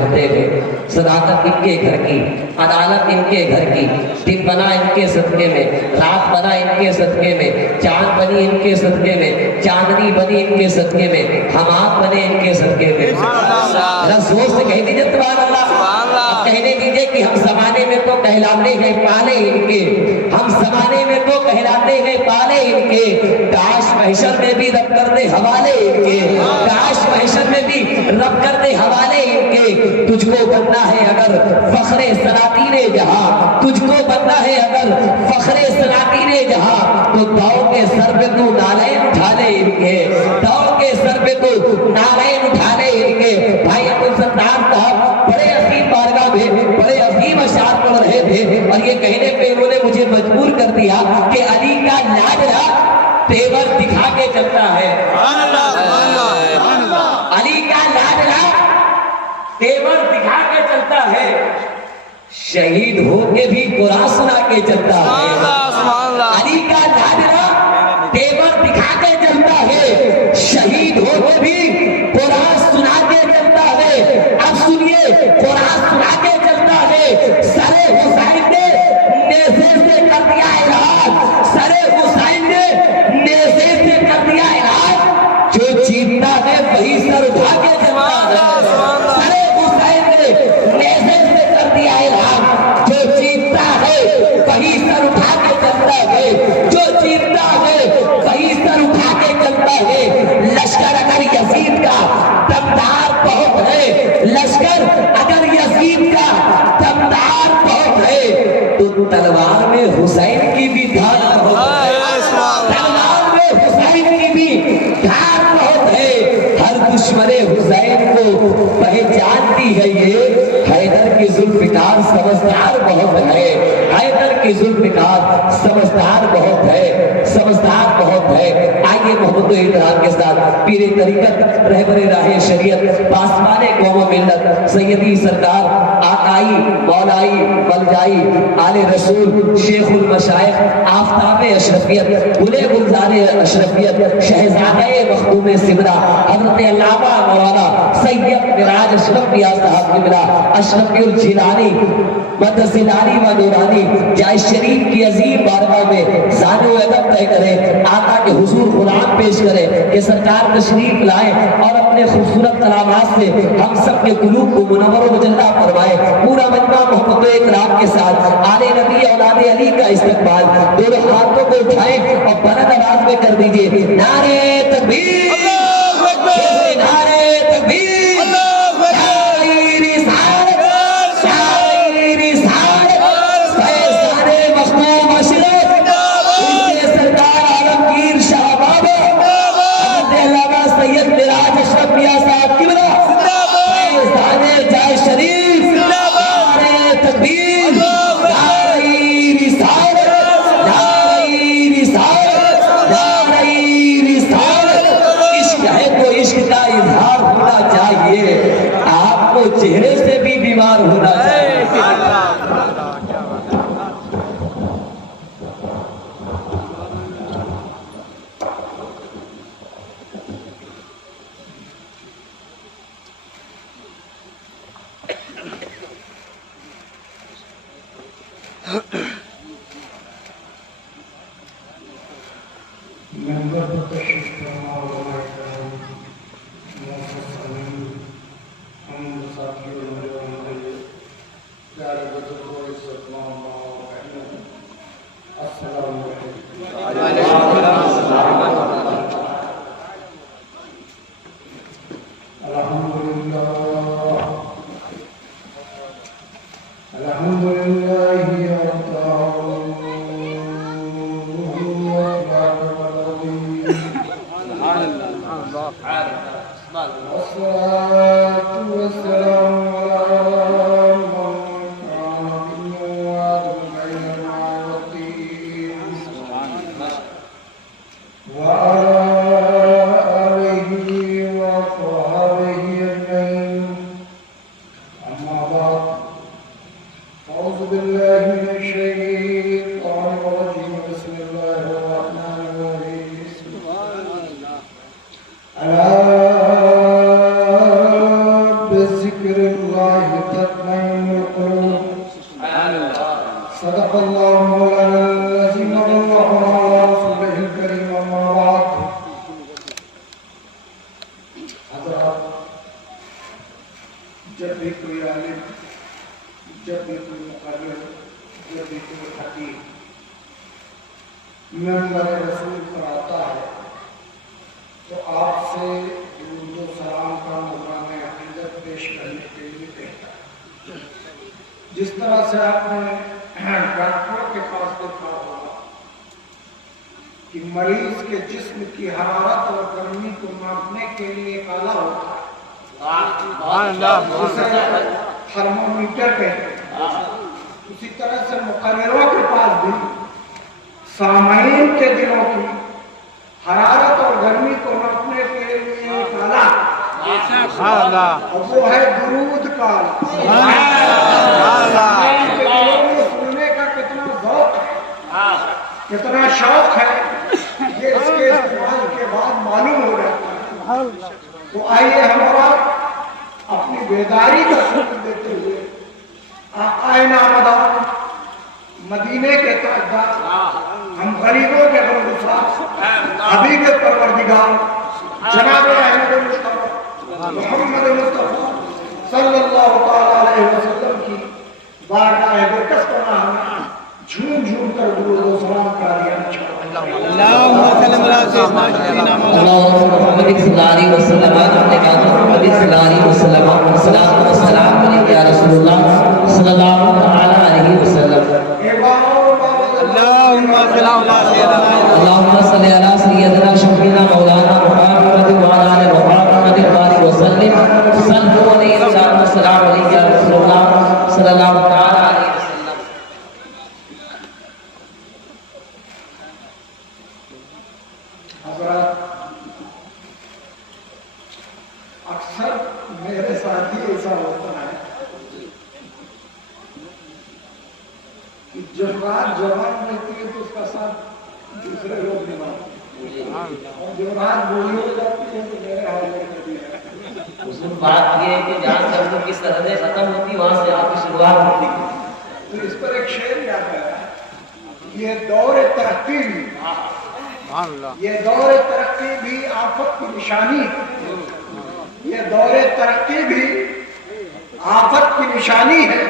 چلتے ہیں، صداقت ان کے گھر کی، عدالت ان کے گھر کی، دن بنا ان کے صدقے میں، رات بنا ان کے صدقے میں، چاند بنی ان کے صدقے میں، چاندنی بنی ان کے صدقے میں، ہمات بنے ان کے صدقے میں۔ ذرا زور سے کہہ دیجئے سبحان اللہ۔ اب کہنے دیجئے کہ ہم زمانے میں تو کہلاتے ہیں پالے ان کے، ہم زمانے میں تو کہلاتے ہیں پالے ان کے، کاش محشر میں بھی رب کر دے حوالے ان کے، کاش محشر میں بھی رب کر دے حوالے ان کے۔ تجھ کو بننا ہے اگر فخر سلاطین جہاں، تجھ کو بننا ہے اگر فخر سلاطین جہاں، تو دوڑ کے سر پہ تو نالین اٹھا لے ان کے، دوڑ کے سر پہ تو نالین اٹھا لے ان کے۔ بھائی ابو الفتاح صاحب بڑے عظیم بارگاہ میں بڑے عظیم اشعار پڑھ رہے تھے، اور یہ کہنے پہ انہوں نے مجھے مجبور کر دیا کہ علی کا لاڈلا تیور دکھا کے چلتا ہے، علی کا لاڈلا تیور دکھا کے چلتا ہے، شہید ہو کے بھی قرآن سنا کے چلتا ہے، علی کا لاڈلا تیور دکھا کے چلتا ہے، شہید ہو کے بھی قرآن سنا کے چلتا ہے۔ اب سنیے، قرآن سنا کے چلتا ہے، سرے حسین نے نیزے سے کر دیا اعلان، سرے حسین نے نیزے سے کر دیا اعلان، جو جیتتا ہے وہی سر اٹھا کے چلتا ہے، سرے حسین نے نیزے سے کر دیا اعلان، جو جیتتا ہے وہی سر اٹھا کے چلتا ہے، جو جیتتا ہے وہی سر اٹھا کے چلتا ہے۔ لشکر اگر یزید کا دمدار بہت ہے، لشکر اگر یزید کا دمدار بہت ہے، تو تلوار میں حسین کی بھی دھار بہت ہے، تلوار میں حسین کی بھی دھار بہت ہے۔ ہر دشمن حسین کو پہچانتی ہے یہ، حیدر کی ذوالفقار سمجھدار بہت ہے، حیدر کی ذوالفقار سمجھدار بہت ہے، سمجھدار بہت ہے۔ آئیے محبت و احترام کے ساتھ پیر طریقت رہبر راہ شریعت پاسبان قوم و ملت سیدی سرکار آقائی مولائی ملجائی آل رسول شیخ المشائخ آفتاب اشرفیت گلے گلزار اشرفیت شہزادہ مخدوم سمرہ حضرت علامہ مولانا سید مراج اشرف میاں صاحب قبلہ اشرف الجیلانی مدثلانی و نورانی جائے شریف کی عظیم بارگاہ میں ذان و ادب طے کرے، آقا کے حضور غلام پیش کرے کہ سرکار تشریف لائے اور اپنے خوبصورت کلامات سے ہم سب کے قلوب کو منور و مجلہ فرمائے۔ پورا مجمع محبت و اکرام کے ساتھ آل نبی اولاد علی کا استقبال، دونوں ہاتھوں کو اٹھائیں اور بلند آواز میں کر دیجئے نعرہ تکبیر، نعرہ تکبیر، چہرے سے بھی بیمار ہونا چاہیے۔ والصلاة والسلام على بالله تطمئن القلوب. صدق الله مولانا العظيم وبلغنا رسوله الكريم. اما بعد. حضرات، جب بھی کوئی عالم، جب بھی کوئی مقرر، جب بھی کوئی حکیم منبر رسول پر آتا ہے تو آپ سے درود و سلام کا نذرانہ عقیدت پیش کرنے کے لیے کہتا ہے. جس طرح سے آپ نے ڈاکٹروں کے پاس دیکھا ہوگا کہ مریض کے جسم کی حرارت اور گرمی کو ماپنے کے لیے ایک آلہ ہوتا ہے، اسے تھرمومیٹر کہتے ہیں. اسی طرح سے مقرروں کے پاس بھی سامعین کے دلوں کی حرارت اور گرمی کو ناپنے کے لیے ایک آلہ، اور وہ ہے درود کا آلہ. کے دلوں میں سننے کا کتنا ذوق ہے، کتنا شوق ہے، یہ اس کے استعمال کے بعد معلوم ہو جاتا ہے. تو آئیے ہمارا اپنی بیداری کا شکر دیتے ہوئے آقا نامدار، مدینے کے تاجدار، ہم غریبوں کے غمگسار، حبیب پروردگار جناب احمد مصطفیٰ محمد مصطفیٰ صلی اللہ تعالی علیہ وسلم کی بارگاہ برکت کا نام جھوم جھوم کر درود و سلام کا دیا. اللهم صل على سيدنا سيدنا محمد صلی اللہ علیہ وسلم. محمد صلی اللہ علیہ وسلم. السلام علیکم یا رسول اللہ صلی اللہ علیہ وسلم. اللهم صل على سيدنا اللهم صل على سيدنا شفيعنا مولانا محمد وعلى ال محمد وبارك وسلم. صلوا عليه السلام علیکم یا رسول اللہ صلی اللہ علیہ وسلم. حضرات، اکثر میرے ساتھ ہی ایسا ہوتا ہے کہ جب رات جوان رہتی ہے تو اس کا ساتھ دوسرے لوگ نبھاتے ہیں، اور جب رات بوڑھی ہو جاتی ہے تو میرے حوالے کر دیا. اس میں بات یہ ہے کہ جہاں سے ہم لوگ کی سرحدیں ختم ہوتی وہاں سے آپ کی شروعات ہوتی. تو اس پر ایک شعر یاد آیا، یہ دور ترقی بھی، یہ دور ترقی بھی آفت کی نشانی ہے. یہ دور ترقی بھی آفت کی نشانی ہے،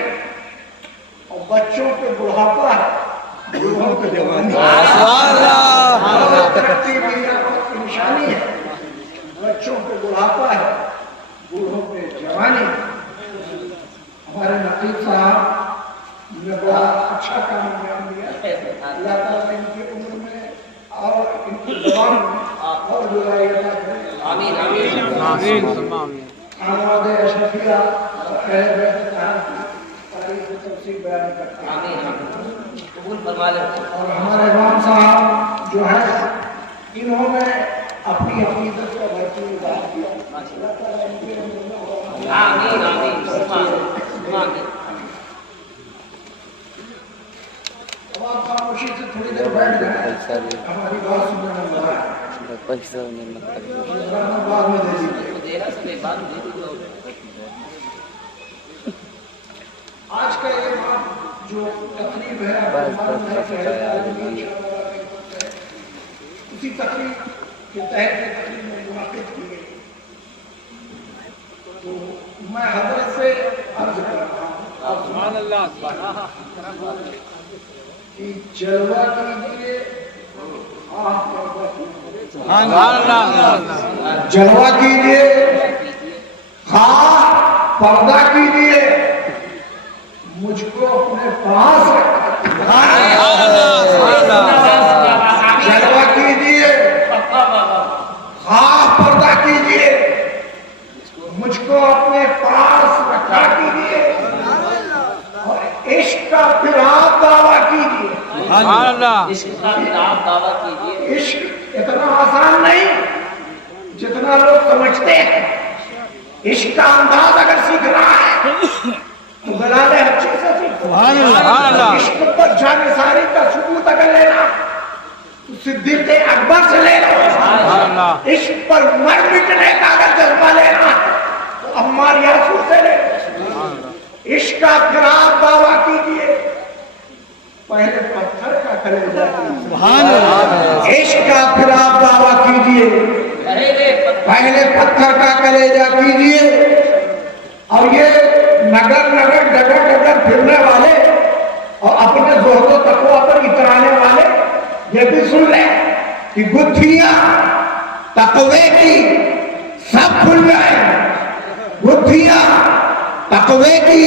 اور بچوں پہ بڑھاپا ہے، بوڑھوں پہ جوانی. دور ترقی بھی آفت کی نشانی ہے، بچوں پہ بڑھاپا ہے، بوڑھوں پہ جوانی. ہمارے نقیب صاحب نے بڑا اچھا کام بیان دیا. اللہ تعالیٰ ان کی عمر میں اور ان کی زبان میں اور جلائے عطا کرے. آمین آمین آمین. آماد اشرفیہ اور اہل بیت طاہر کی تاریخ و تفصیل بیان کرتے ہیں. آمین قبول فرما لیں. اور ہمارے امام صاحب جو ہے انہوں نے اپنی عقیدت کا بھرپور اظہار کیا. اللہ تعالیٰ ان کے عمر میں اور آمین آمین. اب آپ خاموشی سے تھوڑی دیر بیٹھ جائیں، ہماری بات سننے میں مزہ ہے. بعد میں دے دیجیے. آج کا یہ جو تقریب ہے اسی تقریب کے تحت یہ تقریب میں منعقد کی گئی. تو میں حضرت سے عرض کر رہا ہوں کہ جلوہ کیجیے، جلوہ کیجیے، خواہ پردہ کیجیے، مجھ کو اپنے پاس جلوہ کیجیے، خواہ پردہ کیجیے، مجھ کو اپنے پاس رکھا کیجیے، اور عشق کا پھر آپ دعویٰ کیجیے. عشق اتنا آسان نہیں جتنا لوگ سمجھتے ہیں. عشق کا انداز اگر سیکھنا ہے تو بلال حبشی سے سیکھو. عشق پر جانثاری کا ثبوت اگر لینا تو صدیق اکبر سے لے لو. عشق پر مر مٹنے کا اگر جذبہ لینا تو عمار یاسر سے لے لو. عشق کا پھر آپ دعویٰ کیجئے، پہلے پتھر کا کلیجہ کیجئے، سبحان اللہ، عشق کا پھر آپ دعویٰ کیجئے، پہلے پتھر کا کلیجہ کیجئے۔ اور یہ نگر نگر ڈگر ڈگر پھرنے والے اور اپنے زہد و تقویٰ پر اترانے والے یہ بھی سن لیں کہ گتھیاں تقوی کی سب کھل جائیں گی، گتھیاں تقوی کی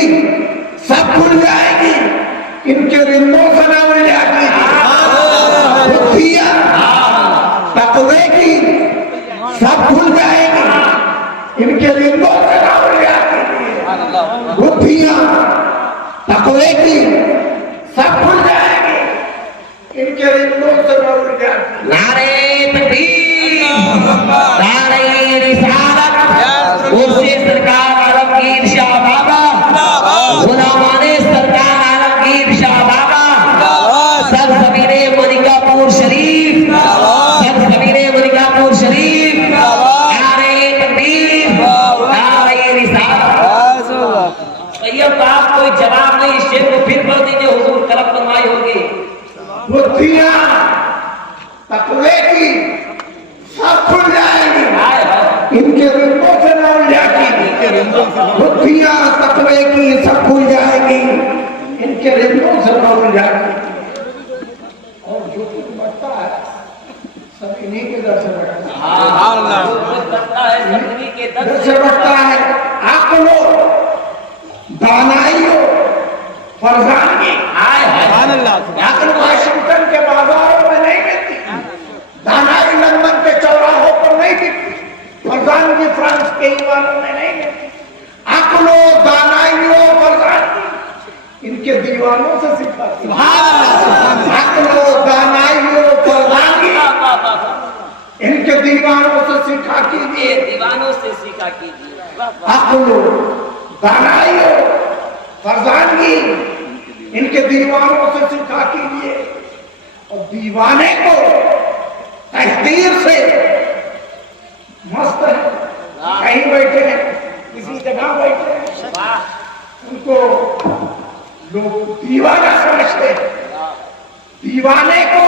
سب کھل جائیں گی، ان کے رندوں سے نہ مل جاتی، گتھیاں تقوی کی سب کھل جائیں گی، ان کے رندوں سے نہ مل جاتی، گتھیاں تقوی کی سب کھل جائیں گی، ان کے رندوں سے نہ مل جاتی۔ نعرے تکبیر، نعرے رسالت، مرشد سرکار عالمگیر شاہ بابا، غلامان سرکار عالمگیر شاہ بابا، سرزمین ملکہ پور شریف، سرزمین ملکہ پور شریف، نعرے تکبیر، نعرے رسالت۔ طیب آپ کوئی جواب نہیں، اس شعر کو پھر پڑھ دیجئے، حضور کرم فرمائے ہوگی۔ گتھیاں تقوی کی سب کھل جائیں گی، ان کے رندوں سے نہ مل جاتی، گتھیاں تقوی کی سب کھل جائیں گی، ان کے رندوں سے نہ مل جاتی۔ اور جو کچھ بڑھتا ہے سب انہی کے در سے بڑھتا ہے، در سے بڑھتا ہے، عقل ہو، دانائی ہو، فرزانگی۔ سبحان اللہ، عقل واشنگٹن کے بازاروں میں نہیں ملتی، دانائی لندن کے چوراہوں پر نہیں ملتی، فرزانگی فرانس کے ایوانوں میں نہیں ملتی۔ عقل و دانائی و فرزانگی ان کے دیوانوں سے سکھاتی، عقل و دانائی و فرزانگی ان کے دیوانوں سے سکھا کیجئے، دیوانوں سے سیکھا کیجئے۔ عقل و دانائی و فرزانگی ان کے دیوانوں سے سکھا کیجئے، اور دیوانے کو تحقیر سے مست ہے، کہیں بیٹھے ہیں کسی جگہ بیٹھے ہیں، ان کو لوگ دیوانہ سمجھتے ہیں، دیوانے کو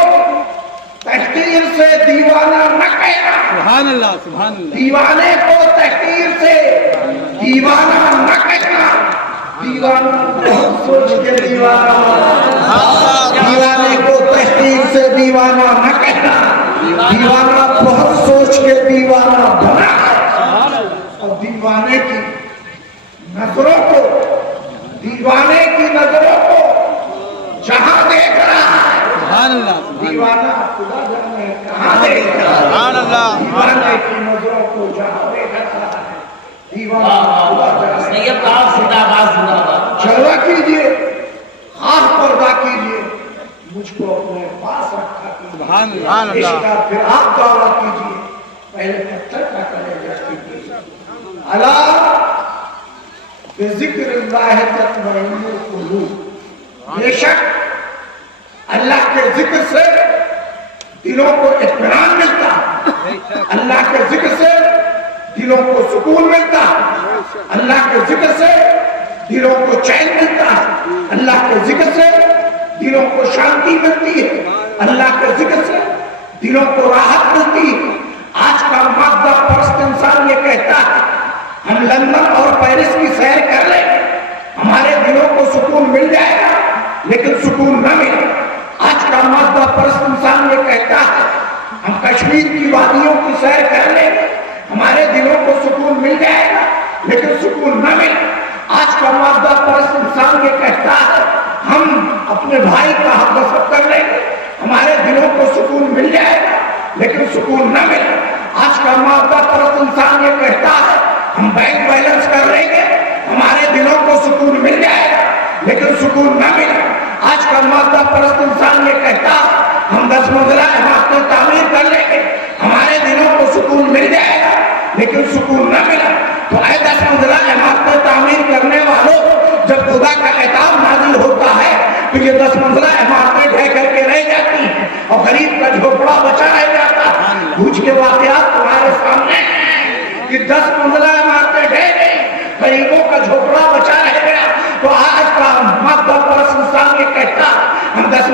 تحقیر سے دیوانہ نہ کہنا، سبحان اللہ، سبحان اللہ، دیوانے کو تحقیر سے دیوانہ نہ کہنا، دیوانہ بہت سوچ کے دیوانہ، دیوانے کو تحقیر سے دیوانہ نہ کہنا، دیوانہ بہت سوچ کے دیوانہ بنا ہے، اور دیوانے کی نظروں کو، دیوانے کی نظروں کو جہاں دیکھ رہا ہے، سبحان اللہ، دیوانہ خدا جانے کہاں دیکھ رہا ہے، سبحان اللہ، دیوانے کی نظروں کو جہاں دیکھ رہا ہے، دیوانہ خدا جانے طیب آپ زندہ باد، زندہ باد۔ جلوہ کیجئے، خاص پردہ کیجئے، مجھ کو اپنے پاس رکھا کیجئے، سبحان اللہ، عشق کا پھر آپ دعویٰ کیجئے، پہلے پتھر کا کلیجہ کیجئے۔ اللہ بذکر اللہ تطمئن القلوب، بے شک اللہ کے ذکر سے دلوں کو اطمینان ملتا ہے، اللہ کے ذکر سے دلوں کو سکون ملتا ہے، اللہ کے ذکر سے دلوں کو چین ملتا ہے، اللہ کے ذکر سے دلوں کو شانتی ملتی ہے، اللہ کے ذکر سے دلوں کو راحت ملتی ہے۔ آج کا مادہ پرست انسان یہ کہتا ہے ہم لندن اور پیرس کی سیر کر لیں ہمارے دلوں کو سکون مل جائے گا، لیکن سکون نہ ملے۔ آج کا مادہ پرست انسان یہ کہتا ہے ہم کشمیر کی وادیوں کی سیر کر لیں ہمارے دلوں کو سکون مل جائے گا، لیکن سکون نہ ملے۔ آج کا مادہ پرست انسان یہ کہتا ہے ہم اپنے بھائی کا حق نصب کر لیں گے ہمارے دلوں کو سکون مل جائے گا، لیکن سکون نہ ملے۔ آج کا مادہ پرست انسان یہ کہتا ہے ہم بینک بیلنس کر لیں گے ہمارے دلوں کو سکون مل جائے گا، لیکن سکون نہ ملے۔ آج کا مادہ پرست انسان یہ کہتا ہے ہم 10 منزلہ عمارتیں تعمیر کر لیں گے ہمارے دلوں کو سکون مل جائے گا، لیکن سکون نہ ملا۔ تو اے 10 منزلہ عمارتیں تعمیر کرنے والوں، جب خدا کا عتاب نازل ہوتا ہے تو یہ 10 منزلہ عمارتیں ڈھہ کر کے رہ جاتی ہیں اور غریب کا جھوپڑا بچا رہ جاتا ہے۔ پوچھ کے واقعات تمہارے سامنے ہیں کہ 10 منزلہ عمارتیں ڈھہ گئی، غریبوں کا جھوپڑا بچا رہ گیا، تو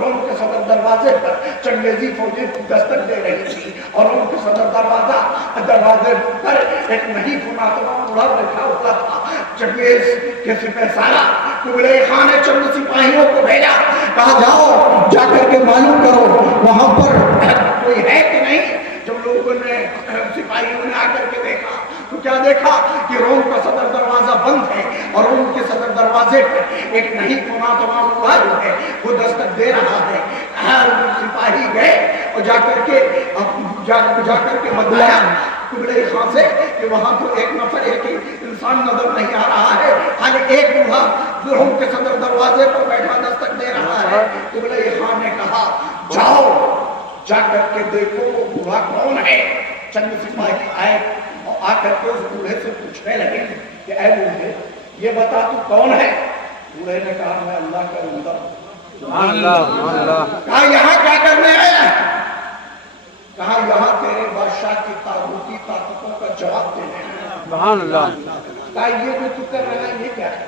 روم کے صدر دروازے پر چنگیزی فوجیں دستک دے رہی تھی اور روم کے صدر دروازے پر ایک نہیں فناتما بوڑھا بیٹھا ہوا تھا. چنگیز کے سپہ سالار قبلۂ خان نے چند سپاہیوں کو بھیجا, کہا جاؤ جا کر کے معلوم کرو وہاں پر کوئی ہے کہ نہیں. جب لوگوں نے سپاہیوں نے آ کر کے دیکھا تو کیا دیکھا کہ روم کا صدر دروازہ بند ہے اور روم کے صدر دروازے پر ایک نہیں فناتما بوڑھا جو ہے وہ دستک دے رہا ہے. سپاہی گئے اور جا کر کے بتایا قبلۂ خان سے کہ وہاں تو ایک نفر ایک انسان نظر نہیں آ رہا ہے, خالی ایک بوڑھا روم کے صدر دروازے پر بیٹھا دستک دے رہا ہے. قبلۂ خان نے کہا جاؤ جا کر کے دیکھو وہ بوڑھا کون ہے. چند سپاہی آئے اور آ کر کے اس بوڑھے سے پوچھنے لگے کہ اے بوڑھے یہ بتا تو کون ہے. بوڑھے نے کہا میں اللہ کا بندہ ہوں. کہا یہاں کیا کرنے آیا ہے. کہا یہاں تیرے بادشاہ کی تاغوتی طاقتوں کا جواب دینے آیا. کہا یہ جو تو کر رہا ہے یہ کیا ہے.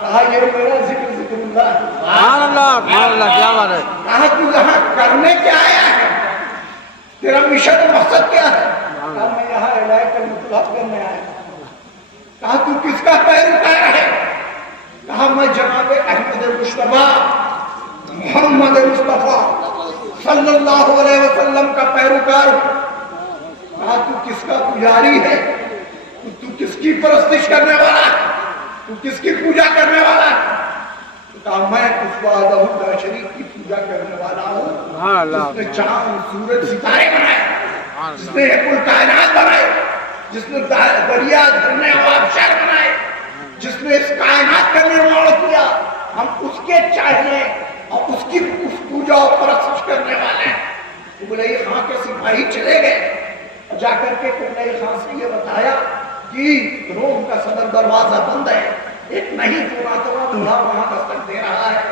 کہا یہ میرا ذکر اللہ ہے. کیا بات ہے. کہا تو یہاں کرنے کیا آیا ہے, تیرا مشن و مقصد کیا ہے. کہا میں یہاں الہی کا مطلب کرنے آیا. کہا تو کس کا پیروکار ہے. کہا میں جناب احمد مصطفیٰ محمد مصطفیٰ صلی اللہ علیہ وسلم کا پیروکار ہوں. کہا تو کس کا پجاری ہے, تو کس کی پرستش کرنے والا ہے, تو کس کی پوجا کرنے والا ہے. کہا میں اس وحدہ شریف کی پوجا کرنے والا ہوں جس نے چاند سورج ستارے بنائے, جس نے کل کائنات بنائے, جس نے دریا جھرنے اور آبشار بنائے, جس نے اس کائنات کا نرمان کیا. ہم اس کے چاہیے اور اس کی پوجا اور پرستش کرنے والے ہیں. قبلۂ خان کے سپاہی چلے گئے اور جا کر کے قبلۂ خان سے یہ بتایا کہ روم کا صدر دروازہ بند ہے, ایک نہیں فناتما بوڑھا وہاں دستک دے رہا ہے.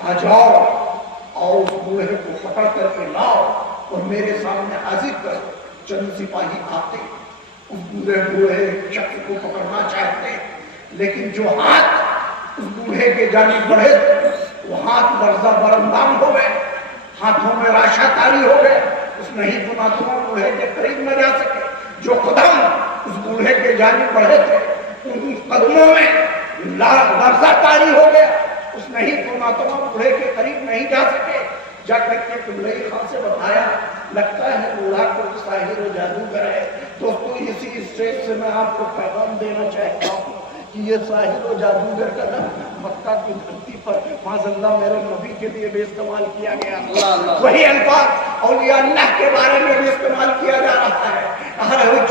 آ جاؤ اور اس بوڑھے کو پکڑ کر کے لاؤ اور میرے سامنے حاضر کر. چند سپاہی آتے اس بوڑھے شخص کو پکڑنا چاہتے, لیکن جو ہاتھ اس بوڑھے کے جانب بڑھے وہ ہاتھ برزہ برندام ہو گئے, ہاتھوں میں راشا تاری ہو گئے. اس نہیں فناتما بوڑھے کے قریب نہ جا سکے. جو قدم اس بوڑھے کے جانب بڑھے تھے ان قدموں میں برزہ تاری ہو گیا. اس نہیں فناتما بوڑھے کے قریب نہیں جا سکے. جا کر کے قبلۂ خان سے بتایا لگتا ہے بوڑھا کو ساحر و جادوگر ہے. دوستو اسی اسٹیج سے میں آپ کو پیغام دینا چاہتا ہوں کہ یہ ساحر و جادوگر کا نام مکہ کی دھرتی پر معاذ اللہ میرے نبی کے لیے بھی استعمال کیا گیا. وہی الفاظ اولیاء اللہ کے بارے میں بھی استعمال کیا جا رہا ہے.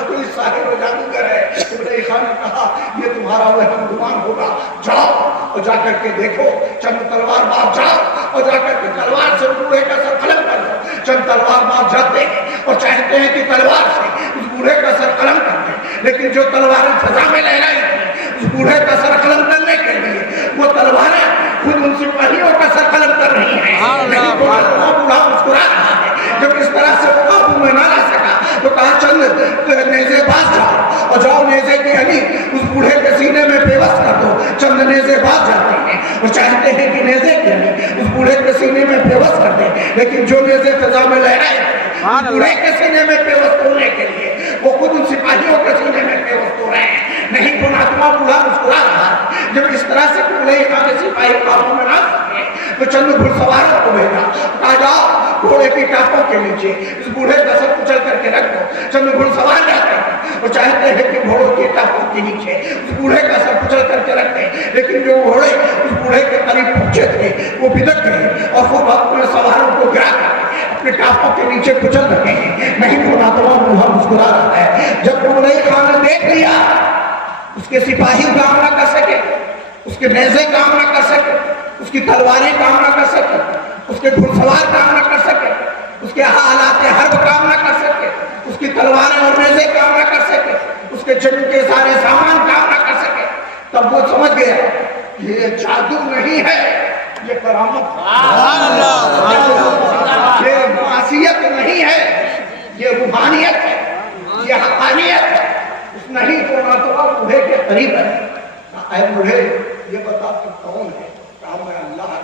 کوئی ساحر و جادوگر ہے. قبلۂ خان نے کہا یہ تمہارا وہم گمان ہوگا, جاؤ اور جا کر کے دیکھو. چند تلوار باز جاؤ اور جا کر کے تلوار سے بوڑھے کا سر قلم کر دو. چند تلوار باز جاتے ہیں اور چاہتے ہیں کہ تلوار سے اس بوڑھے کا سر قلم کر دیں, لیکن جو تلواریں فضا میں لہرائی تھی اس بوڑھے کا سر قلم کرنے کے لیے وہ تلواریں خود ان سپاہیوں کا سر قلم کر رہی ہیں. لیکن بوڑھا مسکرا رہا ہے. جب اس طرح سے وہ قابو میں نہ لا سکا تو کہا چند نیزے باز جاؤ اور جاؤ نیزے کی علی اس بوڑھے کے سینے میں پیوست کر دو. چند نیزے باز جاتے ہیں اور چاہتے ہیں کہ نیزے کی علی اس بوڑھے کے سینے میں پیوست کر دیں, لیکن جو نیزے فضا میں لہرائے بوڑھے کے سینے میں پیوست ہونے کے لیے وہ خود ان سپاہیوں کے سینے میں پیوست ہو رہے ہیں. نہیں فناتما بوڑھا مسکرا رہا ہے. جب اس طرح سے قبلۂ خان کے سپاہی قابو میں نہ سکے تو چند گھڑ سواروں کو بھیجا. کہا جاؤ گھوڑے کی ٹاپوں کے نیچے اس بوڑھے کا سر کچل کر کے رکھ دو. چند گھڑ سوار جاتے ہیں اور چاہتے ہیں کہ گھوڑوں کی ٹاپوں کے نیچے اس بوڑھے کا سر کچل کر کے رکھ دیں, لیکن جو گھوڑے اس بوڑھے کے قریب پہنچے تھے وہ بھدک گئے اور خود اپنے سواروں کو گرا کر اپنے ٹاپوں کے نیچے کچل رہے ہیں. نہیں فناتما بوڑھا مسکرا رہا ہے. جب قبلۂ خان نے دیکھ لیا اس کے سپاہی کام نہ کر سکے, اس کے نیزے کام نہ کر سکے, اس کی تلواریں کام نہ کر سکے, اس کے گھڑ سوار کام نہ کر سکے, اس کے آلات حرب کام نہ کر سکے, اس کی تلواریں اور نیزے کام نہ کر سکے, اس کے جنگ کے سارے سامان کام نہ کر سکے, تب وہ سمجھ گیا یہ جادو نہیں ہے, یہ کرامت ہے, یہ معصیت نہیں ہے, یہ روحانیت ہے, یہ حقانیت ہے. اس نہیں فناتما بوڑھے کے قریب ہے. اے بوڑھے یہ بتا تو کون ہے. کہا میں اللہ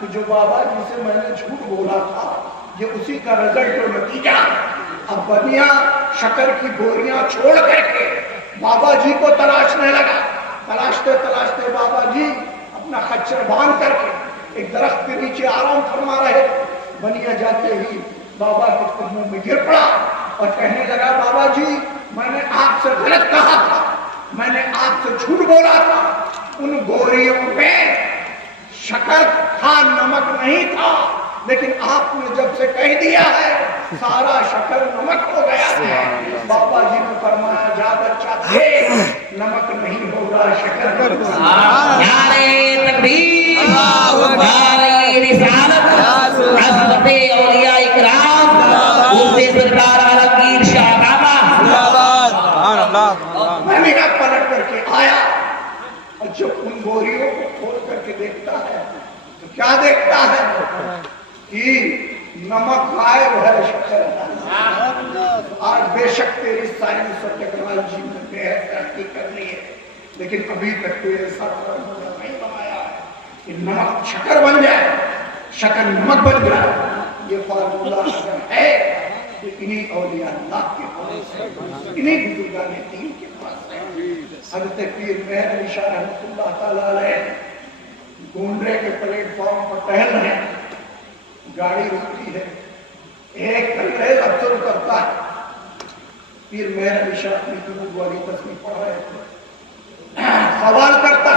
کہ جو بابا جی سے میں نے جھوٹ بولا تھا یہ اسی کا رزلٹ اور نتیجہ. اب بنیا شکر کی بوریاں چھوڑ کر کے بابا جی کو تلاشنے لگا. تلاشتے تلاشتے بابا جی اپنا خچر باندھ کر کے ایک درخت کے نیچے آرام فرما رہے. بنیا جاتے ہی بابا کے قدموں میں گر پڑا اور کہنے لگا بابا جی میں نے آپ سے غلط کہا تھا, میں نے آپ سے جھوٹ بولا تھا. ان بوریوں پہ شکر تھا, نمک نہیں تھا, لیکن آپ نے جب سے کہہ دیا ہے سارا شکر نمک ہو گیا ہے. بابا جی نے فرمایا جا بچہ دے, نمک نہیں ہوگا شکر ہوگا. نعرہ تکبیر, نعرہ رسالت, حضرت اولیاء اکرام, اسے سرکار عالمگیر شاہ بابا. میں میرا پلٹ کر کے آیا اور جب ان بوریوں کو کھول کر کے دیکھتا ہے تو کیا دیکھتا ہے کہ نمک غائب ہے, شکر ہے. آج بے شک تیری سائنس اور ٹیکنالوجی میں بے حد ترقی کرنی ہے, لیکن ابھی تک تیرے ساتھ نہیں بنایا کہ نمک شکر بن جائے, شکر نمک بن جائے. یہ فارمولہ اگر ہے تو انہیں اولیاء اللہ کے پاس ہے, انہیں بزرگان دین کے پاس ہے. حضرت پیر مہر علی شاہ رحمۃ اللہ تعالیٰ علیہ گونڈرے کے پلیٹ فارم پر ٹہل رہے ہیں, گاڑی رکتی ہے, ایک انگریز افسر اترتا ہے. پیر مہر علی شاہ اپنی درود والی تصویر پڑھ رہے تھے, سوال کرتا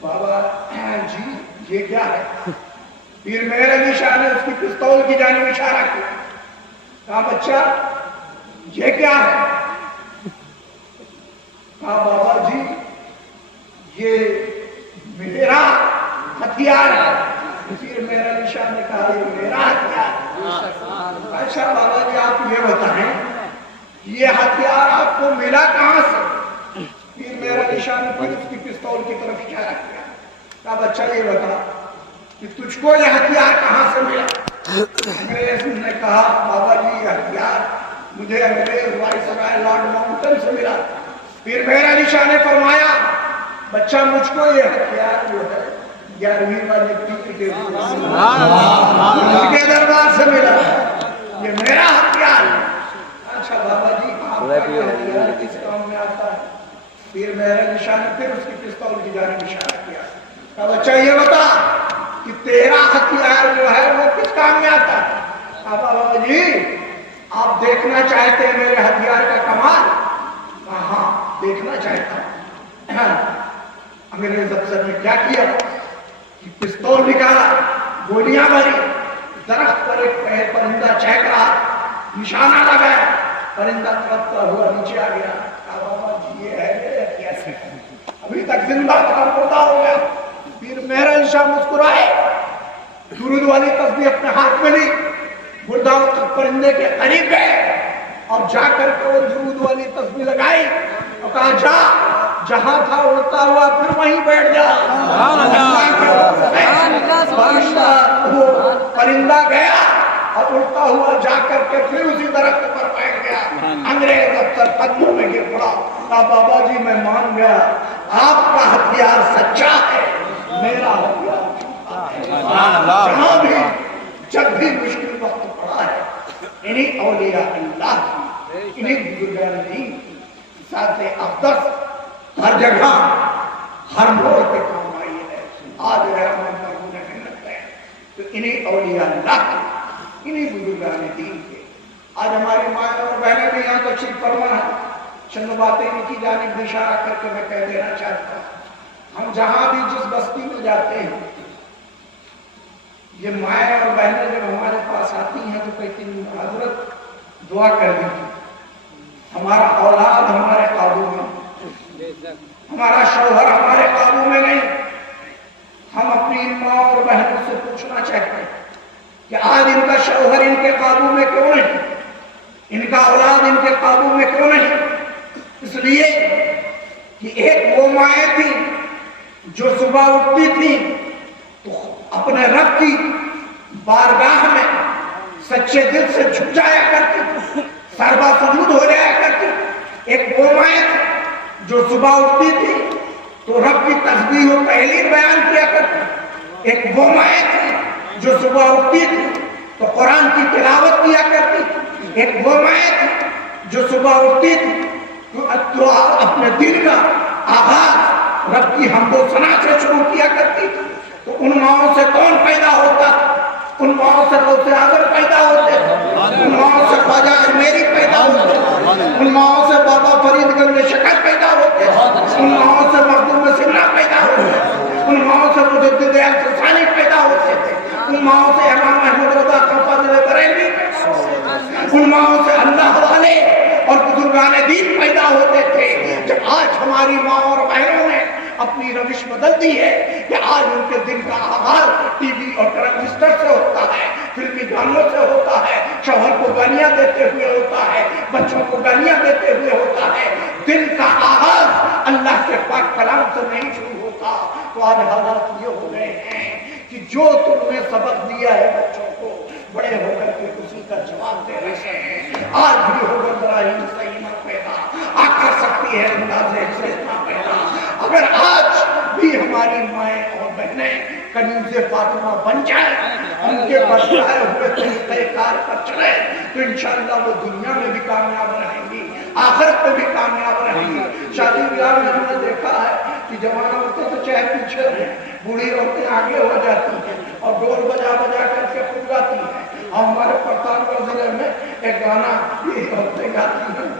بابا جی یہ کیا ہے. پیر مہر علی شاہ نے اس کی پستول کی جانب اشارہ کیا, کہا بچہ یہ کیا ہے. کہا بابا جی یہ میرا ہتھیار ہے. پیر مہر علی شاہ نے کہا یہ میرا ہتھیار. اچھا بابا جی آپ یہ بتائیں یہ ہتھیار آپ کو ملا کہاں سے. پیر مہر علی شاہ نے پھر اس کی پستول کی طرف اشارہ کیا, کہا بچہ یہ بتا کہ تجھ کو یہ ہتھیار کہاں سے ملا. انگریز نے کہا بابا جی یہ ہتھیار مجھے انگریز وائسرائے لارڈ ماؤنٹن سے ملا. پیر مہر علی شاہ نے فرمایا بچہ مجھ کو یہ ہتھیار جو ہے 11ویں والے پیر کے دربار سے ملا, یہ میرا ہتھیار. اچھا بابا جی آپ کا ہتھیار کس کام میں آتا ہے. پیر مہر علی شاہ نے پھر اس کی پستول کی جانب اشارہ کیا, کہا بچہ یہ بتا کہ تیرا ہتھیار جو ہے وہ کس کام میں آتا ہے. کہا بابا جی آپ دیکھنا چاہتے ہیں میرے ہتھیار کا کمال. ہاں دیکھنا چاہتا ہوں. انگریز افسر نے کیا کیا کہ پستول نکالا, گولیاں ماری. درخت پر ایک پرندہ چہک رہا, نشانہ لگایا, پرندہ تڑپتا ہوا نیچے آ گیا. کہا بابا جی یہ ہے ابھی تک زندہ تھا مردہ ہو گیا. پیر مہر علی شاہ مسکرائے, درود والی تسبیح اپنے ہاتھ میں لی, مردہ پرندے کے قریب گئے اور جا کر کے وہ درود والی تسبیح لگائی اور کہا جا جہاں تھا اڑتا ہوا پھر وہیں بیٹھ جا. وہ پرندہ گیا اور اڑتا ہوا جا کر کے پھر اسی درخت پر بیٹھ گیا. انگریز افسر قدموں میں گر پڑا, کہا بابا جی میں مان گیا آپ کا ہتھیار سچا ہے, میرا ہتھیار جہاں بھی جب بھی مشکل وقت پڑا ہے انہیں اولیاء اللہ کی, انہیں بزرگان دین کی ساتھ اقدس ہر جگہ ہر موڑ پہ کام آئی ہے. آج رحمت مرہون محنت ہے تو انہیں اولیاء اللہ کی, انہیں بزرگان دین کے. آج ہماری ماں اور بہنیں بھی یہاں تشریف فرما ہے. چند باتیں ان کی جانب اشارہ کر کے میں کہہ دینا چاہتا ہوں. ہم جہاں بھی جس بستی میں جاتے ہیں یہ مائیں اور بہنیں جب ہمارے پاس آتی ہیں تو کہتی ہیں حضرت دعا کر دیجیے, ہمارا اولاد ہمارے قابو میں, ہمارا شوہر ہمارے قابو میں نہیں. ہم اپنی ماں اور بہنوں سے پوچھنا چاہتے ہیں کہ آج ان کا شوہر ان کے قابو میں کیوں نہیں, ان کا اولاد ان کے قابو میں کیوں نہیں. اس لیے کہ ایک وہ مائیں تھی جو صبح اٹھتی تھی تو اپنے رب کی بارگاہ میں سچے دل سے جھک جایا کرتی, سربا سجود ہو جایا کرتی. ایک وہ مائیں جو صبح اٹھتی تھی تو رب کی تسبیح و تحلیل بیان کیا کرتی, ایک وہ مائیں تھی جو صبح اٹھتی تھی تو قرآن کی تلاوت کیا کرتی تھی، ایک وہ مائیں تھی جو صبح اٹھتی تھی تو اپنے دل کا آغاز رب کی حمد و ثنا سے شروع کیا کرتی تھی۔ تو ان ماؤں سے کون پیدا ہوتا؟ ان ماؤں سے غوث اعظم پیدا ہوتے، ان ماؤں سے خواجہ اجمیری پیدا ہوتے، ان ماؤں سے بابا فرید گنج شکر پیدا ہوتے، ان ماؤں سے مخدوم سنہ پیدا ہوتے، ان ماؤں سے مجدد الفسانی پیدا ہوتے تھے، ان ماؤں سے امام احمد رضا خان فاضل بریلوی پیدا ہوتے، ان ماؤں سے اللہ والے اور بزرگان دین پیدا ہوتے تھے۔ جب آج ہماری ماں اور بہنوں نے اپنی روش بدل دی ہے کہ آج ان کے دن کا آغاز ٹی وی اور ٹرانزسٹر سے ہوتا ہے، فلمی گانوں سے ہوتا ہے، شوہر کو گالیاں دیتے ہوئے ہوتا ہے، بچوں کو گالیاں دیتے ہوئے ہوتا ہے، دن کا آغاز اللہ کے پاک کلام سے نہیں شروع ہوتا۔ تو آج حالات یہ ہو گئے ہیں کہ جو تم نے سبق دیا ہے بچوں کو، بڑے ہو کر کے اسی کا جواب دے رہے ہیں۔ آج بھی ہو ابراہیم سے ایمان پیدا آ کر سکتی ہے انداز سے ایمان پیدا۔ اگر آج بھی ہماری مائیں اور بہنیں کنیز فاطمہ بن جائیں، ان کے بتلائے ہوئے طریقہ کار پر چلے تو انشاءاللہ وہ دنیا میں بھی کامیاب رہیں گی، آخرت میں بھی کامیاب رہیں گی۔ شادی بیاہ میں ہم نے دیکھا ہے کہ جوان عورتیں تو چہر پیچھے ہیں، بوڑھی عورتیں آگے ہو جاتی ہیں اور ڈول بجا بجا کر کے پھر گاتی ہیں۔ اور ہمارے پرتان ضلع میں ایک گانا یہ عورتیں گاتی ہیں،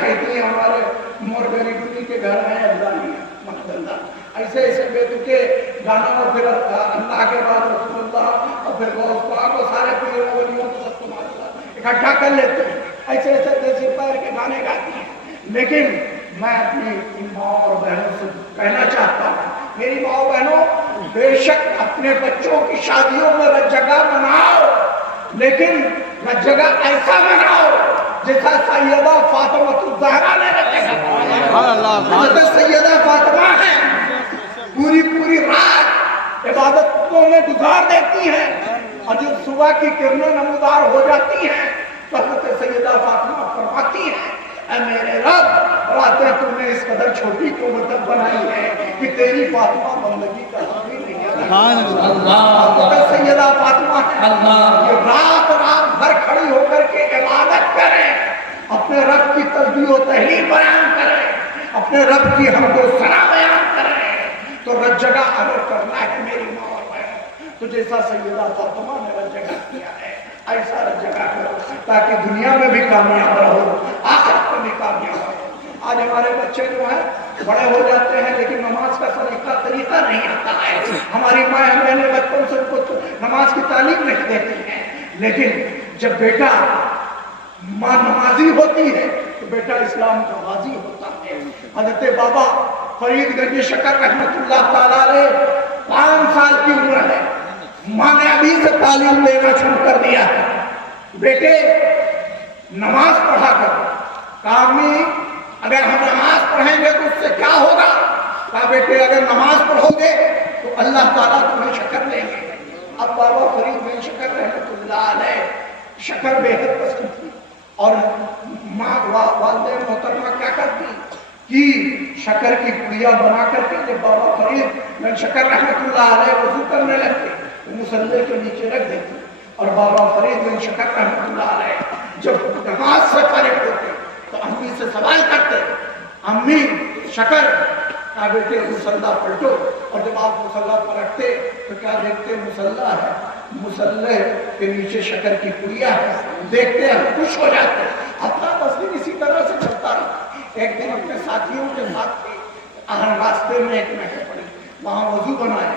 کہتی ہیں ہمارے مور غریبی کے گھر میں اللہ ہی ہے، ایسے ایسے بے تکے گانا، اور پھر اللہ کے بعد رسول اللہ اور پھر غوث پاک اور سارے پیروں ولیوں کو سب تمہارے اکٹھا کر لیتے ہیں، ایسے ایسے دیسی پیر کے گانے گاتی ہیں۔ لیکن میں اپنی ماں اور بہنوں سے کہنا چاہتا ہوں، میری ماں اور بہنوں، بے شک اپنے بچوں کی شادیوں میں رج جگہ مناؤ، لیکن رج جگہ ایسا مناؤ جیسا سیدہ فاطمہ الزہرا نے رج جگہ منایا۔ حضرت سیدہ فاطمہ ہے، پوری رات عبادتوں میں گزار دیتی ہیں، اور جب صبح کی کرنیں نمودار ہو جاتی ہیں تو حضرت سیدہ فاطمہ فرماتی ہیں، اے میرے رب، راتیں تم نے اس قدر چھوٹی کیوں مطلب بنائی ہے کہ تیری فاطمہ بندگی کا حاضر نہیں ہے۔ حضرت سیدہ فاطمہ ہے، یہ رات بھر کھڑی ہو کر کے عبادت کریں، اپنے رب کی تسبیح و تحلیل بیان کریں، اپنے رب کی حمد و ثنا بیان کریں۔ تو رج جگہ اگر کرنا ہے میری ماں اور بہن، تو جیسا سیدہ فاطمہ نے رج جگہ کیا ہے ایسا رج جگہ کرو، تاکہ دنیا میں بھی کامیاب رہو، آخرت میں بھی کامیاب رہو۔ آج ہمارے بچے جو ہیں بڑے ہو جاتے ہیں لیکن نماز کا طریقہ نہیں آتا ہے۔ ہماری ماں بہنیں بچپن سے ان کو نماز کی تعلیم نہیں دیتی ہیں، لیکن جب بیٹا ماں نمازی ہوتی ہے تو بیٹا اسلام کا غازی ہوتا ہے۔ حضرت بابا فرید گنج شکر رحمت اللہ تعالیٰ علیہ 5 سال کی عمر ہے، ماں نے ابھی سے تعلیم دینا شروع کر دیا ہے، بیٹے نماز پڑھا کر۔ کہا امی اگر ہم نماز پڑھیں گے تو اس سے کیا ہوگا؟ کہا بیٹے اگر نماز پڑھو گے تو اللہ تعالیٰ تمہیں شکر دیں گے۔ اب بابا فرید گنج شکر رحمت اللہ علیہ شکر بے حد پسند تھی، اور ماں والدہ محترمہ کیا کرتی کہ شکر کی پڑیا بنا کر کے جب بابا فرید گنج شکر رحمت اللہ علیہ وضو کرنے لگتے تو مصلی کے نیچے رکھ دیتے، اور بابا فرید گنج شکر رحمت اللہ علیہ جب نماز سے فارغ ہوتے تو امی سے سوال کرتے، امی شکر، کہا بیٹے مصلی پلٹو، اور جب آپ مصلی پلٹتے تو کیا دیکھتے؟ مصلی ہے، مصلی کے نیچے شکر کی پڑیا ہے، دیکھتے ہیں خوش ہو جاتے ہیں۔ اپنا تصویر اسی طرح سے چلتا رہا۔ ایک دن اپنے ساتھیوں کے ساتھ راستے میں ایک نہر پڑی، وہاں وضو بنایا،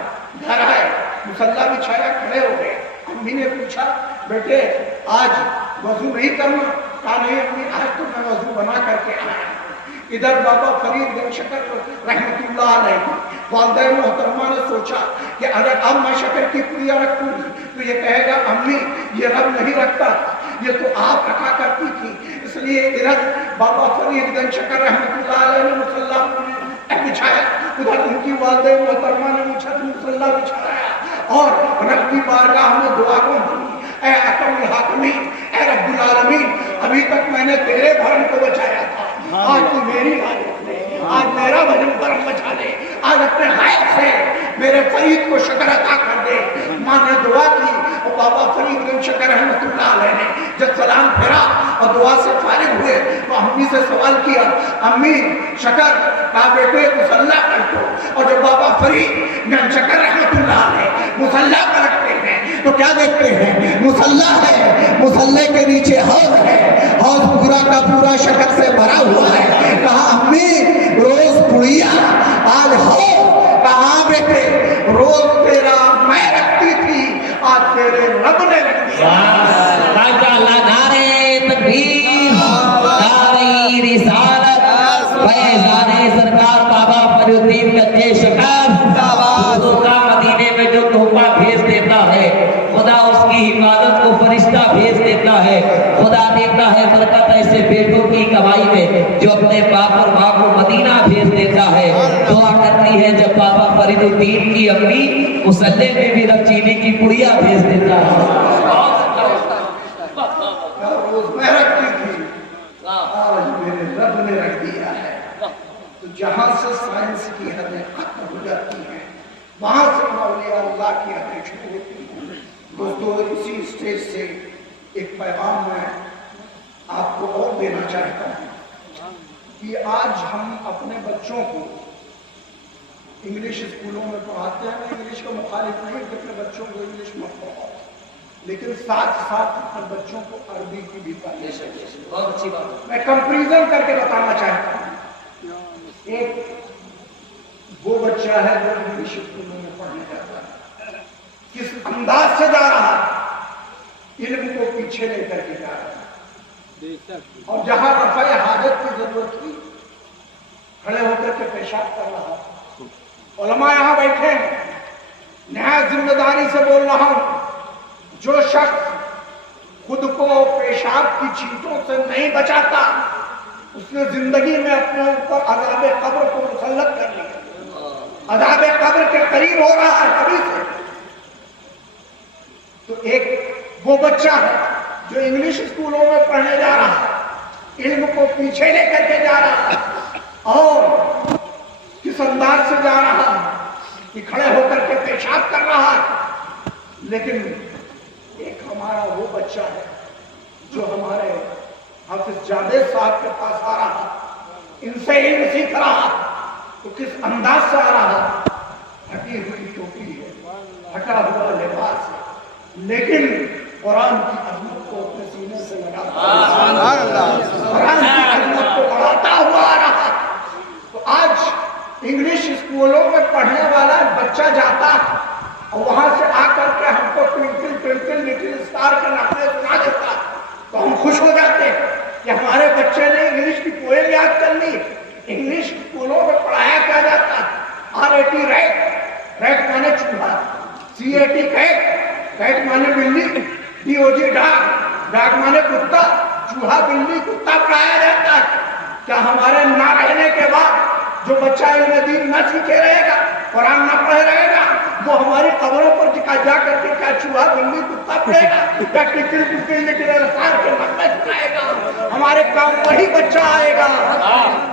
گھر آئے، مصلی بچھایا، کھڑے ہو گئے۔ امی نے پوچھا بیٹے آج وضو نہیں کرنا؟ کہا نہیں امی آج تو میں وضو بنا کر کے آیا۔ ادھر بابا فرید گنج شکر رحمت اللہ علیہ والدہ محترمہ نے سوچا کہ اگر اب میں شکر کی پڑیا رکھوں گی تو یہ کہے گا امی یہ رب نہیں رکھتا تھا، یہ تو آپ رکھا کرتی تھی۔ اس لیے ادھر بابا فرید گنج شکر رحمت اللہ علیہ نے مصلی بچھایا، ادھر ان کی والدہ محترمہ نے مصلی بچھایا، اور رب کی بارگاہ میں دعا کی، اے اکرم الحاکمین، اے رب العالمین، ابھی تک میں نے تیرے بھرم کو بچایا تھا، آج تو میری حاجت لے، آج میرا بھرم بچا لے، آج اپنے غیب سے میرے فرید کو شکر عطا کر دے. ماں نے دعا کی اور بابا فرید گنج شکر رحمت اللہ علیہ نے جب سلام پھیرا اور دعا سے فارغ ہوئے تو امی سے سوال کیا, امی شکر, کہا بیٹے مصلح پلٹو. اور جب بابا فرید گنج شکر رحمت اللہ علیہ مصلح پلٹتے ہیں تو کیا دیکھتے ہیں؟ مصلح ہے, مصلح کے نیچے حوض ہے, حوض پورا کا پورا شکر سے بھرا ہوا ہے. کہا امی روز پڑیا آج ہو, کہاں بیٹے روز تیرا میں رکھتی تھی آج تیرے رب نے رکھ دیا. نعرے تکبیر, نعرے رسالت, فیضان سرکار بابا فرید الدین گنج شکر کا مدینے میں جو تحفہ بھیج دیتا ہے خدا اس کی حفاظت کو فرشتہ بھیج دیتا ہے. خدا دیتا ہے برکت ایسے بیٹوں کی کمائی میں جو اپنے باپ اور ماں کو مدینہ بھیج دیتا ہے. دعا کرتی ہے جب بابا فرید الدین کی امی مصلے میں بھی رب چینی کی پڑیا بھیج دیتا ہے. روز میں رکھتی تھی آج میرے رب نے رکھ دیا ہے. تو جہاں سے سائنس کی حدیں ختم ہو جاتی ہیں وہاں سے اولیاء اللہ کی حدیں شروع ہوتی ہیں. دوستو اسی اسٹیج سے ایک پیغام میں آپ کو اور دینا چاہتا ہوں کہ آج ہم اپنے بچوں کو انگلش اسکولوں میں پڑھاتے ہیں. میں انگلش کا مخالف نہیں کہ اپنے بچوں کو انگلش مت پڑھاؤ, لیکن ساتھ ساتھ اپنے بچوں کو عربی کی بھی تعلیم. بہت اچھی بات. میں کمپریزن کر کے بتانا چاہتا ہوں. ایک وہ بچہ ہے جو انگلش اسکولوں میں پڑھنے جاتا ہے, کس انداز سے جا رہا ہے, علم کو پیچھے لے کر کے جا رہا ہے. اور جہاں رفع حاجت کی ضرورت تھی کھڑے ہو کر کے پیشاب کر رہا ہے. علماء یہاں بیٹھے ہیں, نہایت ذمہ داری سے بول رہا ہوں, جو شخص خود کو پیشاب کی چھینٹوں سے نہیں بچاتا اس نے زندگی میں اپنے اوپر عذاب قبر کو مسلط کر لیا. عذاب قبر کے قریب ہو رہا ہے ابھی سے. تو ایک وہ بچہ ہے جو انگلش اسکولوں میں پڑھنے جا رہا ہے, علم کو پیچھے لے کر کے جا رہا ہے, اور کس انداز سے جا رہا ہے کہ کھڑے ہو کر کے پیشاب کر رہا ہے. لیکن ایک ہمارا وہ بچہ ہے جو ہمارے حافظ جاوید صاحب کے پاس آ رہا, ان سے علم سیکھ رہا, تو کس انداز سے آ رہا, ہٹی ہوئی ٹوپی ہے, ہٹا ہوا لباس ہے, لیکن قرآن کی عظمت کو اپنے سینے سے لگاتا, قرآن کی عظمت کو بڑھاتا ہوا آ رہا. تو آج انگلش اسکولوں میں پڑھنے والا بچہ جاتا اور وہاں سے آ کر کے ہم کو ٹوئنکل ٹوئنکل لٹل اسٹار کے نغمے سنا دیتا تو ہم خوش ہو جاتے کہ ہمارے بچے نے انگلش کی پوئم یاد کر لی. انگلش اسکولوں میں پڑھایا کیا جاتا, RAT ریٹ, ریٹ مانے چوہا, CAT کیٹ, کیٹ مانے بلی, DOG ڈاگ, ڈاگ مانے کتا, چوہا بلی کتا پڑھایا جاتا ہے. کیا ہمارے نہ رہنے کے بعد جو بچہ علم دین نہ سیکھے رہے گا, قرآن نہ پڑھے رہے گا, وہ ہماری قبروں پر جا کر کے کیا چوہا بلی کتا پڑے گا, کیا ٹکل ٹکل نکلے رسار کے نغمے سنائے گا. ہمارے کام وہی بچہ آئے گا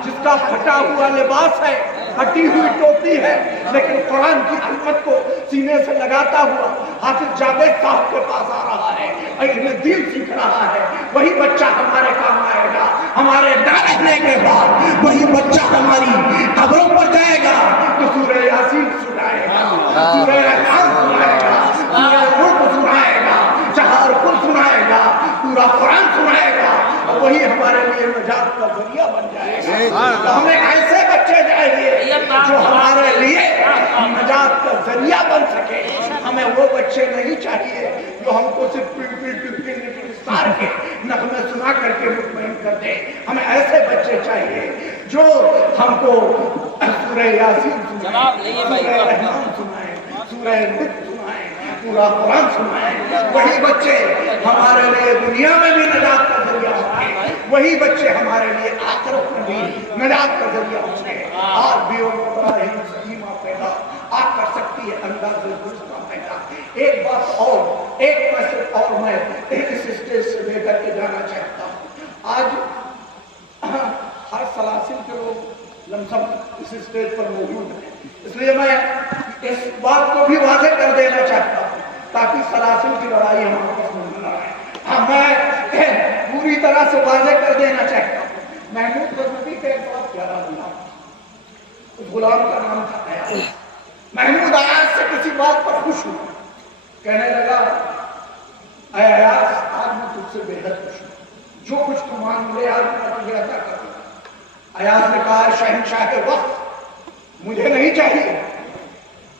جس کا پھٹا ہوا لباس ہے, پھٹی ہوئی ٹوپی ہے, لیکن قرآن کی عظمت کو سینے سے لگاتا ہوا حافظ جاوید صاحب کے پاس آ رہا ہے, علم دین سیکھ رہا ہے. وہی بچہ ہمارے کام آئے گا. ہمارے نہ رہنے کے بعد وہی بچہ ہماری قبروں پر جائے گا تو سورہ یاسین سنائے گا, سورہ رحمان سنائے گا, سورہ ملک سنائے گا, چہار کل سنائے گا, پورا قرآن سنائے گا, اور وہی ہمارے لیے نجات کا ذریعہ بن جائے گا. تو ہمیں ایسے بچے چاہیے جو ہمارے لیے نجات کا ذریعہ بن سکے. ہمیں وہ بچے نہیں چاہیے جو ہم کو صرف ٹوئنکل ٹوئنکل لٹل اسٹار کے نغمے سنا کر کے مطمئن کر دے. ہمیں ایسے بچے چاہیے جو ہم کو سورہ یاسین سنائے, سورہ رحمان سنائے, سورہ ملک سنائے, پورا قرآن سنائے. وہی بچے ہمارے لیے دنیا میں بھی نجات کا ذریعہ ہوتے, وہی بچے ہمارے لیے آخرت میں بھی نجات کا ذریعہ ہوتے. آج بھی ابراہیم سلیمہ پیدا آ کر سکتی ہے انداز درست پیدا. ایک بات اور, ایک میسج اور میں اس اسٹیج سے لے کر کے جانا چاہتا ہوں. آج ہر سلاسل کے لوگ لمسم اس اسٹیج پر موجود ہیں. طرح سے واضح کر دینا چاہتا ہوں، محمود غزنوی کا ایک بہت پیارا غلام، اس غلام کا نام تھا ایاز۔ محمود ایاز سے کسی بات پر خوش ہوا، کہنے لگا اے ایاز آج میں تجھ سے بے حد خوش ہوں، جو کچھ تو مانگ لے آج میں تجھے عطا کر دوں۔ ایاز نے کہا شہنشاہ وقت مجھے نہیں چاہیے۔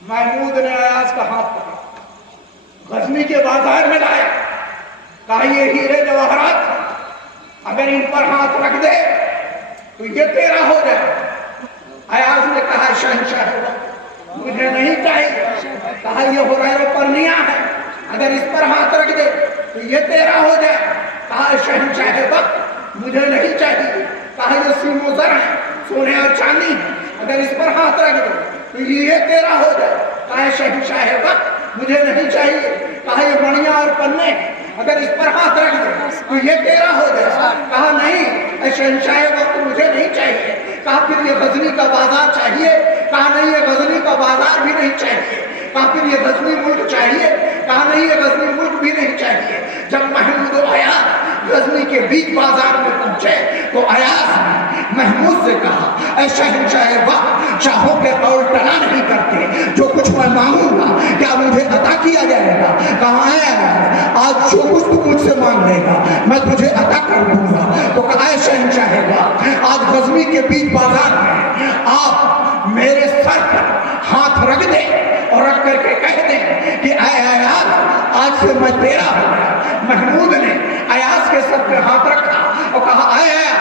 محمود نے ایاز کا ہاتھ پکڑا، غزنی کے بازار میں لایا، کہا یہ ہیرے جواہرات اگر ان پر ہاتھ رکھ دے تو یہ تیرا ہو جائے۔ ایاز نے کہا شہنشاہ وقت مجھے نہیں چاہیے، کہا یہ ہریرہ پرنیا ہے اگر اس پر ہاتھ رکھ دے تو یہ تیرا ہو جائے۔ کہا شہنشاہ وقت مجھے نہیں چاہیے، کہا یہ سیم و زر ہے سونے اور چاندی ہے اگر اس پر ہاتھ رکھ دے تو یہ تیرا ہو جائے۔ کہا شہنشاہ وقت مجھے نہیں چاہیے، کہا یہ مڑیاں اور پنے اگر اس پر ہاتھ رکھ دے تو یہ تیرا ہو جائے۔ کہا نہیں اے شہنشاہ وقت مجھے نہیں چاہیے۔ کہا پھر یہ غزنی کا بازار چاہیے؟ کہا نہیں یہ غزنی کا بازار بھی نہیں چاہیے۔ کہا پھر یہ غزنی ملک چاہیے؟ کہا نہیں یہ غزنی ملک بھی نہیں چاہیے۔ جب محمود و ایاز غزنی کے بیچ بازار میں پہنچے تو ایاز نے محمود سے کہا اے شہنشاہ وقت شاہوں کے قول ٹلا نہیں کرتے، جو کچھ میں مانگوں گا کیا مجھے عطا کیا جائے گا؟ کہا ہے آج جو کچھ تو مجھ سے مانگ لے گا میں تجھے عطا کر دوں گا۔ تو کہا اے شہنشاہ وقت آج غزنی کے بیچ بازار میں آپ میرے سر پر ہاتھ رکھ دیں اور رکھ کر کے کہہ دیں کہ اے ایاز آج سے میں تیرا ہو گیا۔ محمود نے ایاز کے سر پہ ہاتھ رکھا اور کہا اے ایاز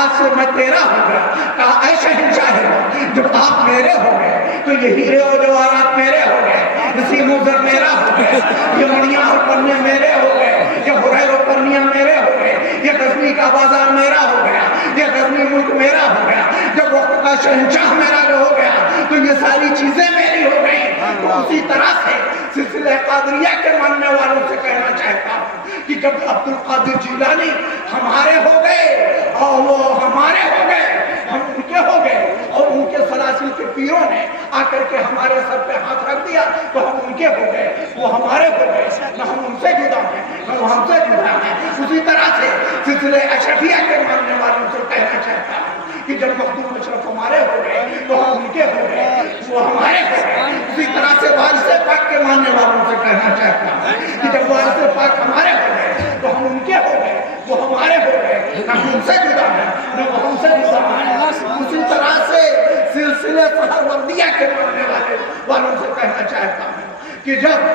آج سے میں تیرا ہو گیا۔ کہا اے شہنشاہ جب آپ میرے ہو گئے تو یہ ہیرے اور جواہرات میرے ہو گئے، یہ سیم و زر میرا ہو گئے، یہ مڑیاں اور پنے میرے ہو گئے، یہ ہریرہ اور پنیاں میرے ہو گئے، یہ غزنی کا بازار میرا ہو گیا، یہ غزنی ملک میرا ہو گیا۔ جب وقت کا شہنشاہ میرا جو ہو گیا تو یہ ساری چیزیں میری ہو گئی۔ تو اسی طرح سے سلسلہ قادریہ کے ماننے والوں سے کہنا چاہتا ہوں کہ جب عبد القادر جیلانی ہمارے ہو گئے اور وہ ہمارے ہو گئے، ہم ان کے ہو گئے، اور ان کے سلاسل کے پیروں نے آ کر کے ہمارے سر پہ ہاتھ رکھ دیا تو ہم ان کے ہو گئے، وہ ہمارے ہو گئے، نہ ہم ان سے جدا ہیں نہ وہ ہم سے جدا ہیں۔ اسی طرح سے سلسلہ اشرفیہ کے ماننے والوں سے کہنا چاہتا ہوں کہ جب مخدوم اشرف ہمارے ہو گئے تو ہم ان کے ہو گئے، وہ ہمارے ہو گئے۔ اسی طرح سے وارث پاک کے ماننے والوں سے کہنا چاہتا ہوں کہ جب وارث پاک ہمارے ہو گئے تو ہم ان کے ہو گئے، وہ ہمارے ہو گئے، نہ ہم ان سے جدا ہیں نہ وہ ہم سے جدا ہیں۔ اسی طرح سے سلسلہ سہروردیہ کے ماننے والوں سے کہنا چاہتا ہوں کہ جب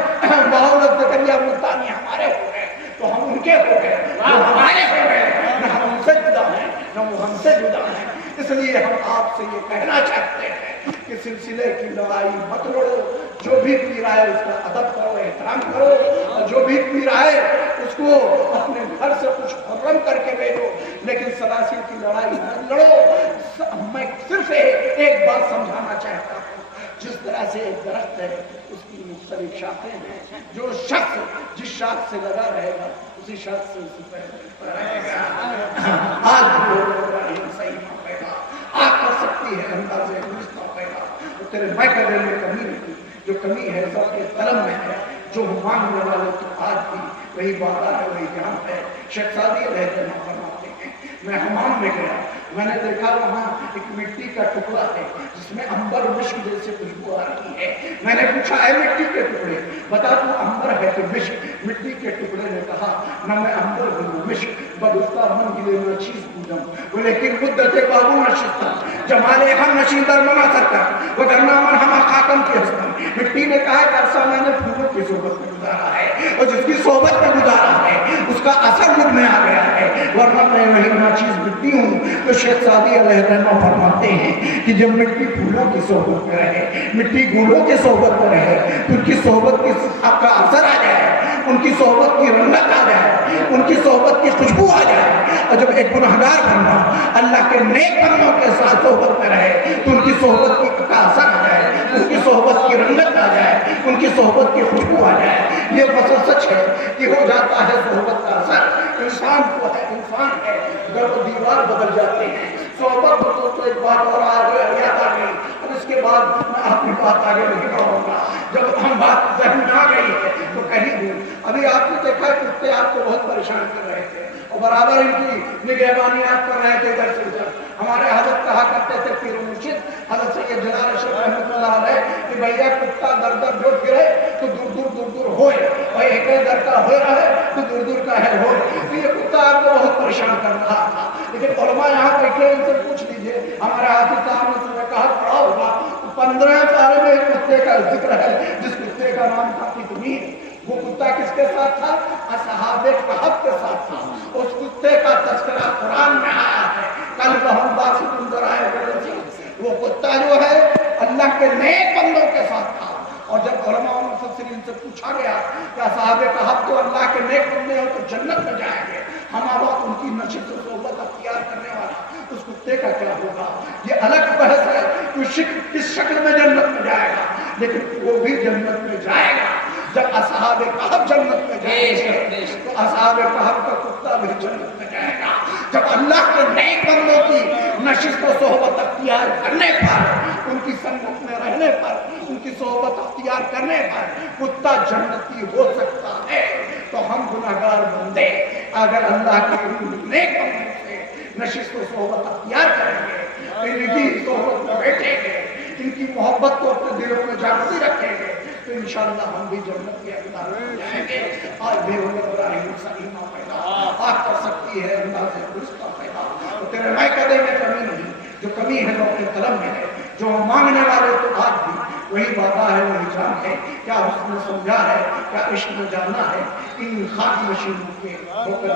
بہاولت زکریا ملتانی ہمارے ہو گئے تو ہم ان کے ہو گئے، وہ ہمارے ہو گئے، نہ ہم ان سے جدا ہیں نہ وہ ہم سے جدا ہیں۔ اس لیے ہم آپ سے یہ کہنا چاہتے ہیں کہ سلسلے کی لڑائی مت لڑو، جو بھی پیر آئے اس کا ادب کرو، احترام کرو، اور جو بھی پیر آئے اس کو اپنے گھر سے کچھ محرم کر کے بھیجو، لیکن سلاسل کی لڑائی مت لڑو۔ میں صرف ایک بات سمجھانا چاہتا ہوں، جس طرح سے ایک درخت ہے اس کی مختلف شاخیں ہیں، جو شخص جس شاخ سے لگا رہے گا اسی شخص سے اسی پر رہے گا۔ آج صحیح موقع گا، آ کر سکتی ہے اندازے موقع گا، تو تیرے میں کرنے میں کمی نہیں، جو کمی ہے ذوق قلم میں ہے، جو مانگنے والے تو آج بھی وہی بات ہے وہی جہاں ہے۔ شیخ سعدی علیہ السلام فرماتے ہیں میں حمام میں گیا، میں نے دیکھا وہاں ایک مٹی کا ٹکڑا ہے جس میں عنبر مشک جیسے خوشبو آ رہی ہے۔ میں نے پوچھا اے مٹی کے ٹکڑے بتا تو عنبر ہے کہ مشک؟ مٹی کے ٹکڑے نے کہا نہ میں عنبر ہوں مشک بگفتہ من گلے نہ چیز پوجم، لیکن مدت بابو نشستہ جمالے ہم نشین در منا سکتا وگرنا من ہما خاکم کی ہستم۔ مٹی نے کہا کہ عرصہ میں نے پھولوں کی صحبت میں گزارا ہے، اور جس کی صحبت میں گزارا ہے اس کا اثر مجھ میں آ گیا ہے، ورنہ میں وہی ناچیز مٹی ہوں۔ تو شیخ سعدی علیہ السلام فرماتے ہیں کہ جب مٹی پھولوں کی صحبت میں رہے، مٹی گولوں کی صحبت میں رہے تو ان کی صحبت کی آپ کا اثر آ جائے، ان کی صحبت کی رنگت آ جائے، ان کی صحبت کی خوشبو آ جائے۔ اور جب ایک گنہگار بندہ اللہ کے نیک بندوں کے ساتھ صحبت میں رہے تو ان کی صحبت کا اثر آ جائے، ان کی صحبت کی رنگت آ جائے، ان کی صحبت کی خوشبو آ جائے۔ یہ مسئلہ سچ ہے کہ ہو جاتا ہے صحبت کا اثر۔ انسان کو ہے، انسان ہے، اگر وہ دیوار بدل جاتے ہیں، صحبت تو ایک بات اور آگے یاد آ گئی، اور اس کے بعد میں اپنی بات آگے نہیں بڑھاؤں گا۔ جب ہم بات ذہن میں آ گئی ہے تو کہیں دوں۔ ابھی آپ نے دیکھا کتے آپ کو بہت پریشان کر رہے تھے اور برابر ان کی نگہبانی آپ کر رہے تھے ادھر سے ادھر. ہمارے حضرت کہا کرتے تھے پیر مرشد حضرت سید جلال اشرف رحمۃ اللہ علیہ کہ بھیا کتا در در جو پھرے تو دور دور ہوئے، اور ایک در کا ہو رہا ہے تو دور کا ہے ہوئے. تو یہ کتا آپ کو بہت پریشان کر رہا تھا. لیکن علماء یہاں بیٹھے ان سے پوچھ لیجئے، ہمارے حافظ صاحب نے سورہ کہف پڑھا ہوگا، 15 پارے میں ایک کتے کا ذکر ہے جس کتے کا نام تھا قطمیر. وہ کتا کس کے ساتھ تھا؟ اصحاب کہف کے ساتھ تھا. اس کتے کا تذکرہ قرآن میں آیا ہے، کل بہم باسط ذرائع بالرصید. وہ کتا جو ہے اللہ کے نیک بندوں کے ساتھ تھا. اور جب علماء و مفسرین سے پوچھا گیا کہ اصحاب کہف تو اللہ کے نیک بندے ہیں تو جنت میں جائیں گے، ہم آباد ان کی نشست و صحبت اختیار کرنے والا اس کتے کا کیا ہوگا؟ یہ الگ بحث ہے کہ کس شکل میں جنت میں جائے گا، لیکن وہ بھی جنت میں جائے گا. جب اصحاب کہف جنت میں جائیں گے تو اصحاب کہف کا کتا بھی جنت میں جائے گا. جب اللہ کے نیک بندوں کی نشست و صحبت اختیار کرنے پر، ان کی سنگت میں رہنے پر، ان کی صحبت اختیار کرنے پر کتا جنتی ہو سکتا ہے، تو ہم گناہگار بندے اگر اللہ کے نیک بندوں سے نشست و صحبت اختیار کریں گے، ان کی صحبت میں بیٹھیں گے، ان کی محبت کو اپنے دلوں میں جاگتی رکھیں گے، تو انشاءاللہ ہم بھی جنت کے حقدار ہو جائیں گے. آج بے ابراہیم سلیمہ پیدا آپ کر سکتی ہے اللہ سے رشتہ پیدا. تو تیرے مائکدے میں کمی نہیں، جو کمی ہے وہ اپنے قلم میں ہے. جو مانگنے والے تو آج بھی وہی وعدہ ہے، وہی جان ہے. کیا اس نے سمجھا ہے، کیا عشق میں جانا ہے، ان خاک نشینوں کے ہو کر